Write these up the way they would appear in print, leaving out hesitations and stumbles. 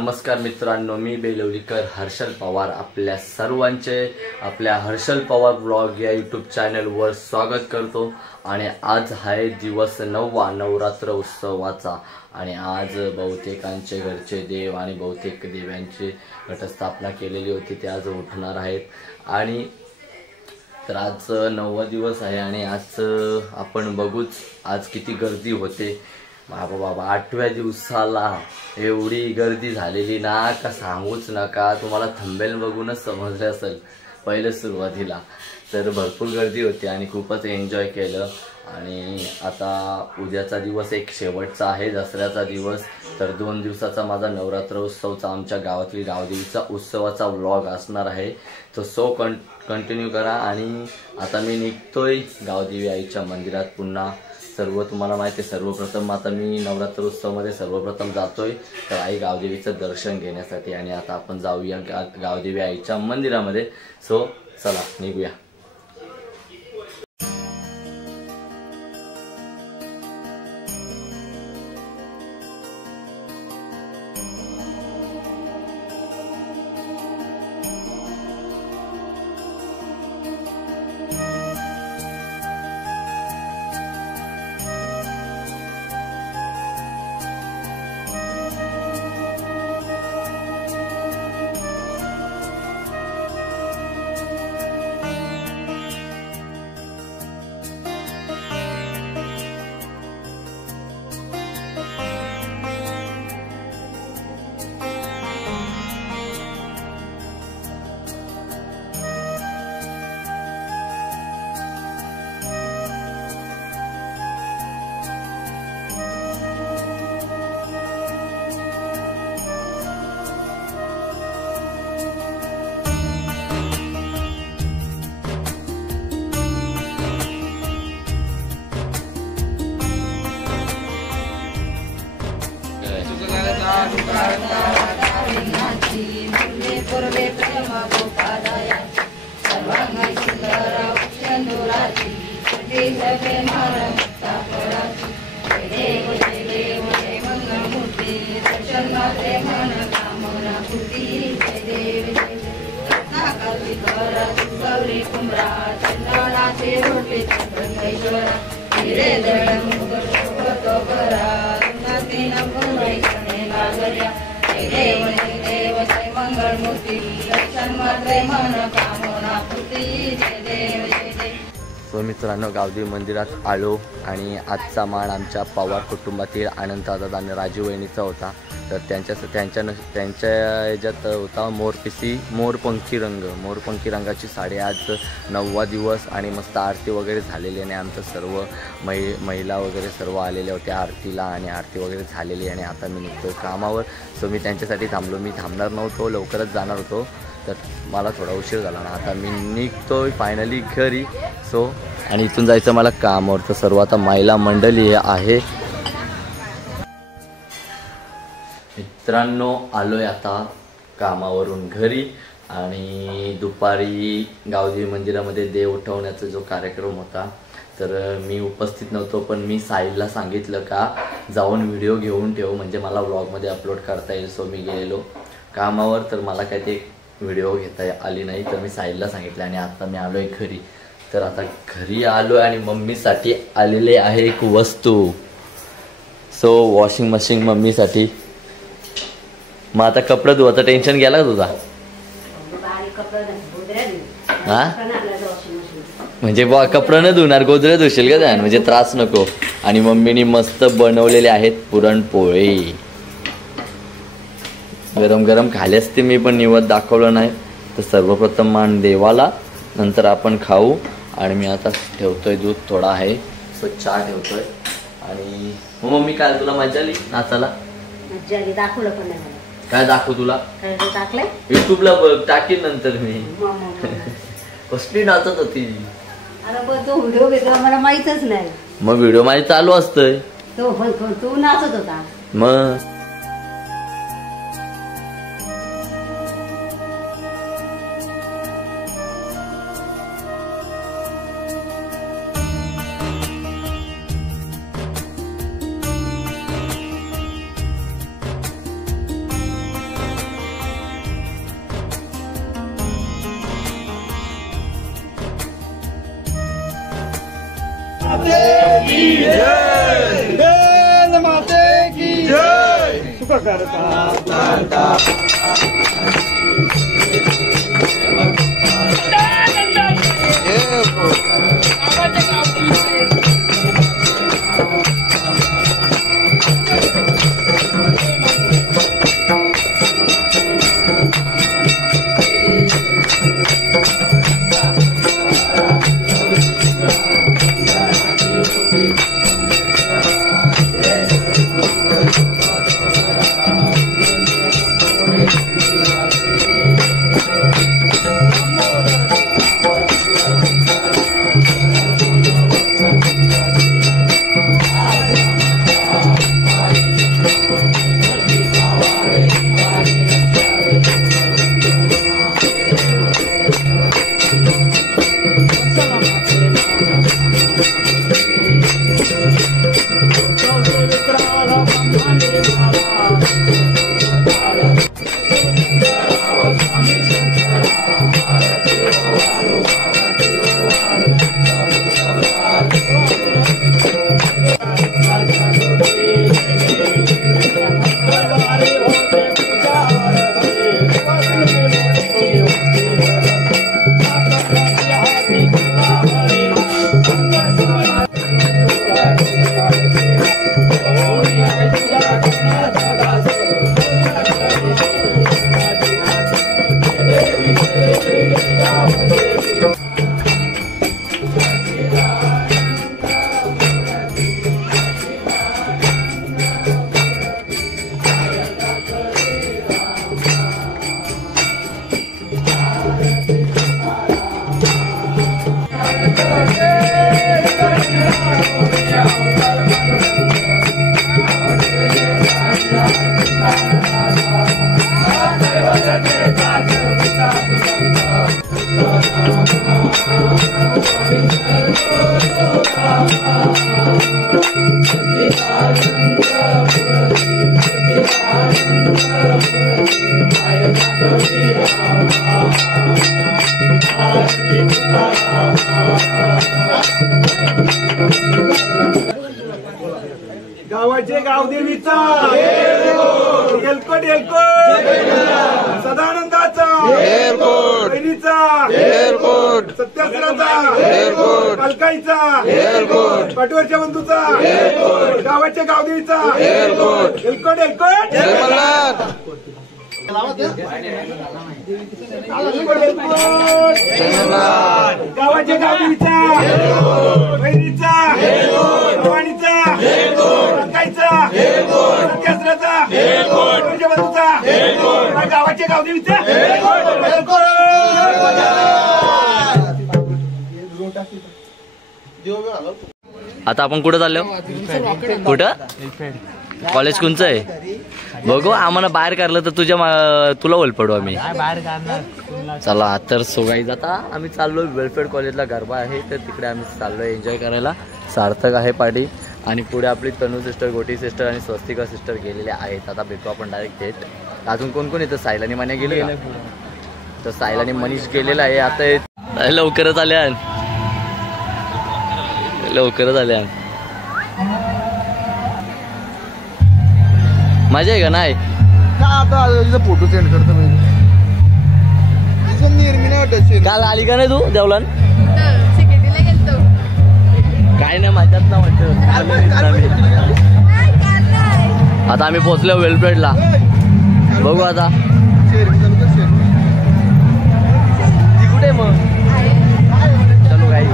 नमस्कार मित्रांनो, मी बेलवलीकर हर्षल पवार आपल्या सर्वांचे आपल्या हर्षल पवार ब्लॉग या यूट्यूब चॅनलवर स्वागत करतो। आणि आज आहे दिवस 9वा नवरात्र उत्सवाचा आणि आज बहुतेकांचे घरचे देव आणि बहुतेक देवांची घटस्थापना केलेली होती ते आज उठणार आहेत। आणि तर आज 9वा दिवस आहे आणि आज आपण बघूच आज किती गर्दी होते। बाबा बाबा 8व्या दिवसाला एवढी गर्दी झालेली ना का सांगूच नका। तुम्हाला थंबनेल बघूनच समजलं असेल पहिले सुरुवातीला तर भरपूर गर्दी होती आणि खूपच एन्जॉय केलं। आणि आता उद्याचा दिवस एक शेवटचा आहे दसऱ्याचा दिवस, तर 2 दिवसाचा माझा नवरात्र उत्सवचा आमच्या गावातली गावदेवीचा उत्सवाचा व्लॉग असणार आहे। तो कंटिन्यू करा। आणि आता मी निघतोय गावदेवी आईच्या मंदिरात पुन्हा। सर्व तुम्हाला माहिती आहे, सर्वप्रथम आता मी नवरात्र उत्सवामध्ये सर्वप्रथम जातोय तर आई गावदेवीचं दर्शन घेण्यासाठी आणि आता आपण जाऊया गावदेवी आईच्या मंदिरामध्ये। सो चला निघूया। सो मित्रांनो, गावदेवी मंदिरात आलो आणि आजचा मान आमच्या पवार कुटुंबातील आनंददादा आणि राजू वहिनीचा होता। तर त्यांच्या ह्याच्यात होता मोरपंखी रंगाची साडी। आज 9वा दिवस आणि मस्त आरती वगैरे झालेली आणि आमचं सर्व महिला वगैरे सर्व आलेल्या होत्या आरतीला आणि आरती वगैरे झालेली। आणि आता मी निघतो कामावर। सो मी त्यांच्यासाठी थांबलो, मी थांबणार नव्हतो, लवकरच जाणार होतो तर मला थोडा उशीर झाला ना। आता मी निघतोय फायनली घरी। सो आणि इथून जायचं मला कामावर। तर सर्व आता महिला मंडळी आहे। मित्रांनो, आलोय आता कामावरून घरी आणि दुपारी गावदेवी मंदिरामध्ये देव उठवण्याचा जो कार्यक्रम होता तर मी उपस्थित नव्हतो, पण मी साहिलला सांगितलं का जाऊन व्हिडिओ घेऊन ठेव म्हणजे मला व्लॉगमध्ये अपलोड करता येईल। सो मी गेलेलो कामावर तर मला काय ते व्हिडिओ घेता आली नाही तर मी साहिलला सांगितलं आणि आता मी आलोय घरी। तर आता घरी आलोय आणि मम्मीसाठी आलेले आहे एक वस्तू। सो वॉशिंग मशीन मम्मीसाठी। मग आता कपडे धुवायचं टेन्शन गेला का तुझा? हा म्हणजे कपडे न धुणार गोदरे धुशील का त्या म्हणजे त्रास नको। आणि मम्मीनी मस्त बनवलेले आहेत पुरणपोळी, गरम गरम खाली असते, मी पण निवद दाखवलं नाही। तर सर्वप्रथम मान देवाला, नंतर आपण खाऊ। आणि मी आता ठेवतोय दूध थोडा आहे सो चहा ठेवतोय। आणि मम्मी काय तुला मजा आली नाचाला? मजा आली, दाखवलं पण नाही। काय दाखवू तुला? टाकलंय युट्यूबला टाकीन नंतर मी। कसली नाचत होती? अरे पण तो व्हिडिओ घेतला मला माहितच नाही। मग व्हिडिओ माझी चालू असतोय तू नाचत होता मग। गावाचे गावदेवीचा एलकोट एलकोट सदानंदाचा एलकोट बहिणीचा एलकोट सत्यासराचा एलकोट अलकाईचा एलकोट पाटवरच्या बंधूचा एलकोट गावाच्या गावदेवीचा एलकोट एलकोट एलकोट जय मल्हार गावाच्या गावदेवीचा बहिणीचा भवानीचा अलकाईचा सत्यासराचा पाटवरच्या बंधूचा गावाच्या गावदेवीचा आता आपण कुठं चाललो? कुठं? कॉलेज कोणचं आहे? बघू, आम्हाला बाहेर काढलं तर तुला ओल पडू आम्ही. चला तर सो गाईज आता आम्ही चाललोय वेलफेअर कॉलेजला. गरबा आहे तर तिकडे आम्ही चाललोय एन्जॉय करायला. सार्थक आहे पार्टी आणि पुढे आपली तनू सिस्टर, गोटी सिस्टर आणि स्वस्तिका सिस्टर गेलेले आहेत. आता भेटू आपण डायरेक्ट थेट. अजून कोण कोण येतं? सायलानी मान्या गेले तर सायलानी मनीष गेलेला आहे. आता लवकरच आल्या मजा आहे का? नाही फोटो सेंड करतो काल आली का नाही तू देवलन? काय नाही माझ्यात ना म्हणतो. आता आम्ही पोहोचलो वेलपेडला. बघू आता ती कुठे मग. चलो गाई.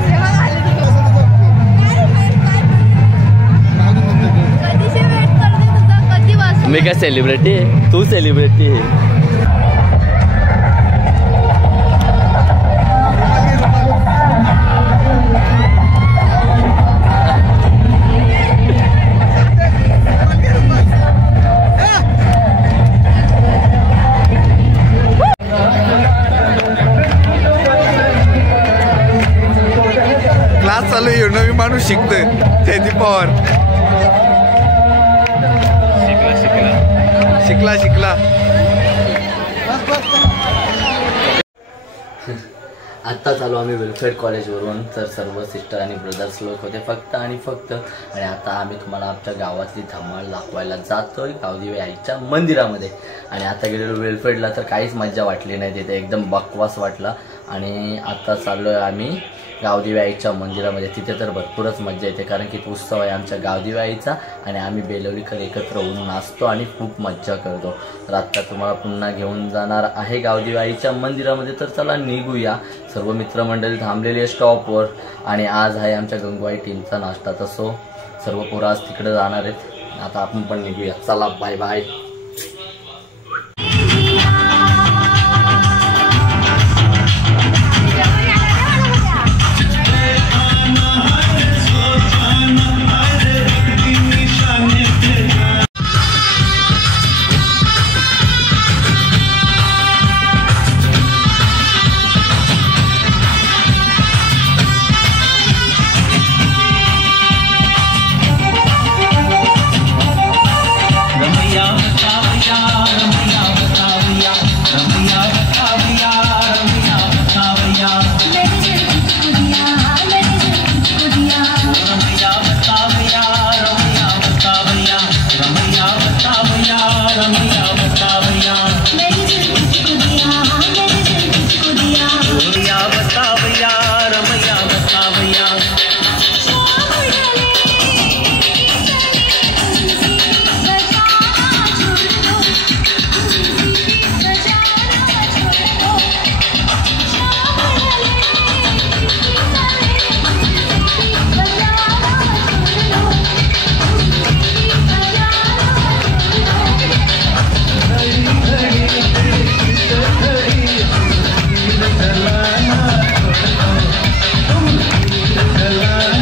मी काय सेलिब्रिटी आहे? तू सेलिब्रिटी आहे. क्लास चालू आहे. नवीन माणूस शिकतोय. जयदीप पवार शिकला. आत्ताच आलो आम्ही वेलफेअर कॉलेजवरून. तर सर्व सिस्टर आणि ब्रदर्स लोक होते फक्त आणि फक्त. आणि आता आम्ही तुम्हाला आमच्या गावातली धमाल दाखवायला जातोय गावदेवी आईच्या मंदिरामध्ये. आणि आता गेलेलो वेलफेअरला तर काहीच मज्जा वाटली नाही तिथे, एकदम बकवास वाटला. आणि आता चाललो आहे आम्ही गावदेवी आईच्या मंदिरामध्ये. तिथे तर भरपूरच मज्जा येते कारण की उत्सव आहे आमच्या गावदेवी आईचा आणि आम्ही बेलवलीकर एकत्र होऊन नाचतो आणि खूप मज्जा करतो. तर आत्ता तुम्हाला पुन्हा घेऊन जाणार आहे गावदेवी आईच्या मंदिरामध्ये. तर चला निघूया. सर्व मित्रमंडळी थांबलेली आहे स्टॉपवर आणि आज आहे आमच्या गंगूबाई टीमचा नाश्ता. तसो सर्व पोरं आज तिकडे जाणार आहेत. आता आपण पण निघूया. चला बाय बाय. la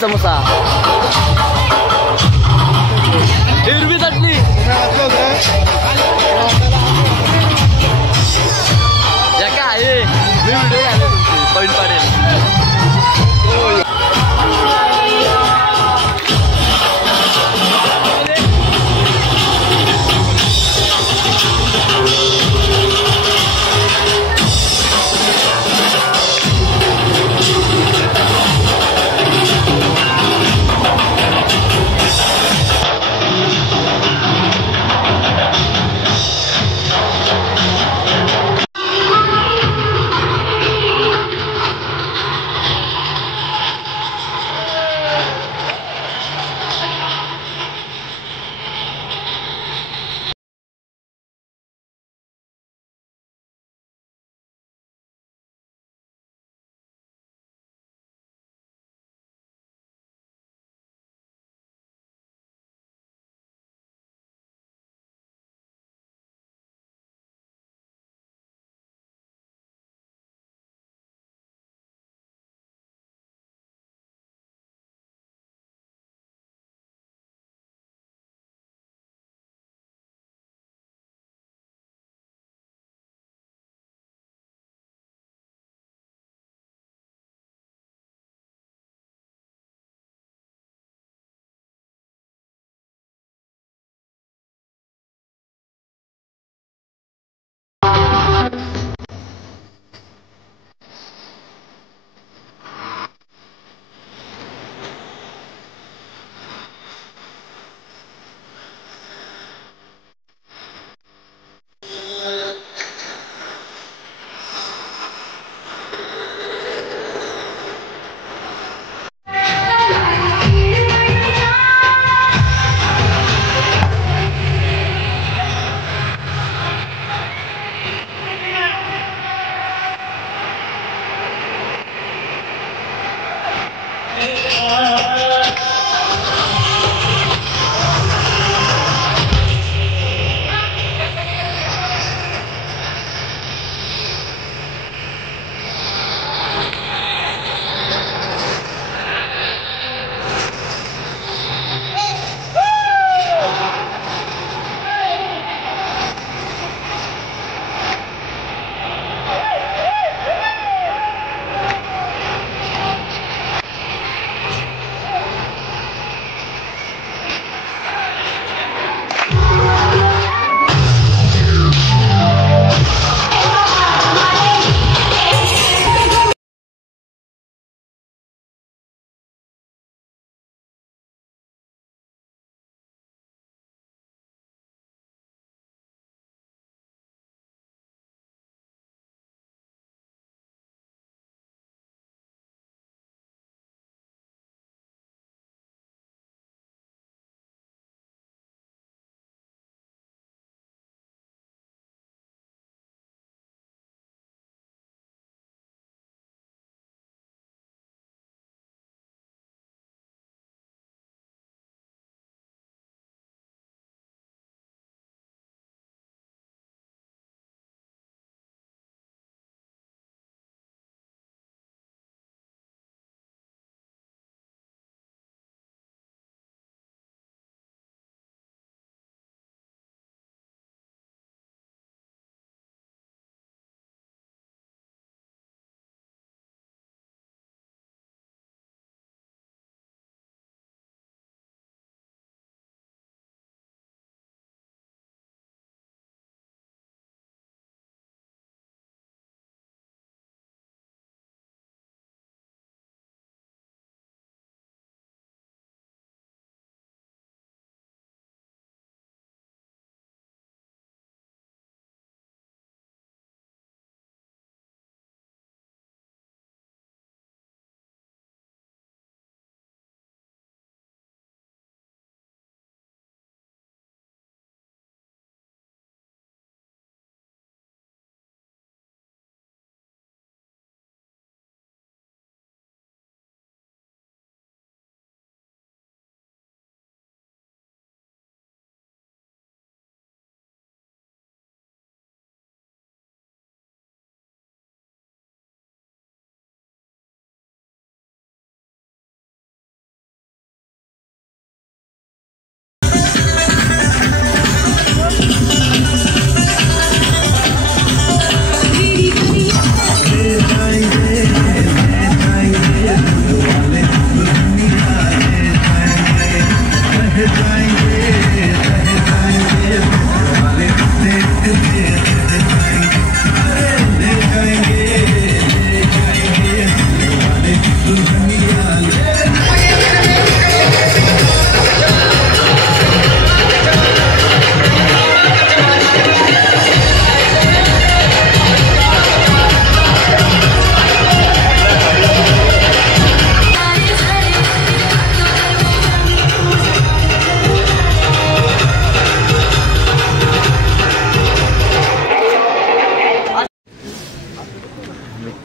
समोसा हिरवी चटणी या काय आहे मी व्हिडिओ घालेल तुमची पॉईंट पाडेल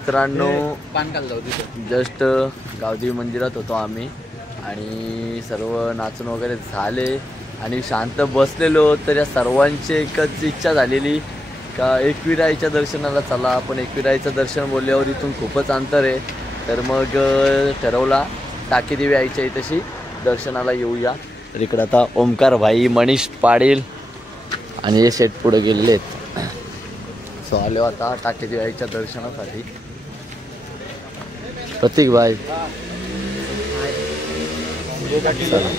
मित्रांनो पानकाल जाऊ तिथं. जस्ट गावदेवी मंदिरात होतो आम्ही आणि सर्व नाचून वगैरे झाले आणि शांत बसलेलो. तर या सर्वांची एकच इच्छा झालेली का एकविराईच्या दर्शनाला चला. आपण एकविराईचं दर्शन बोलल्यावर इथून खूपच अंतर आहे. तर मग ठरवला टाकीदेवी आईच्या इथेशी दर्शनाला येऊया. तर इकडं आता ओमकार भाई, मनीष पाटील आणि हे शेट पुढे गेलेले आहेत. सो आलो आता टाकीदेवी आईच्या दर्शनासाठी. प्रतीक भाई चला.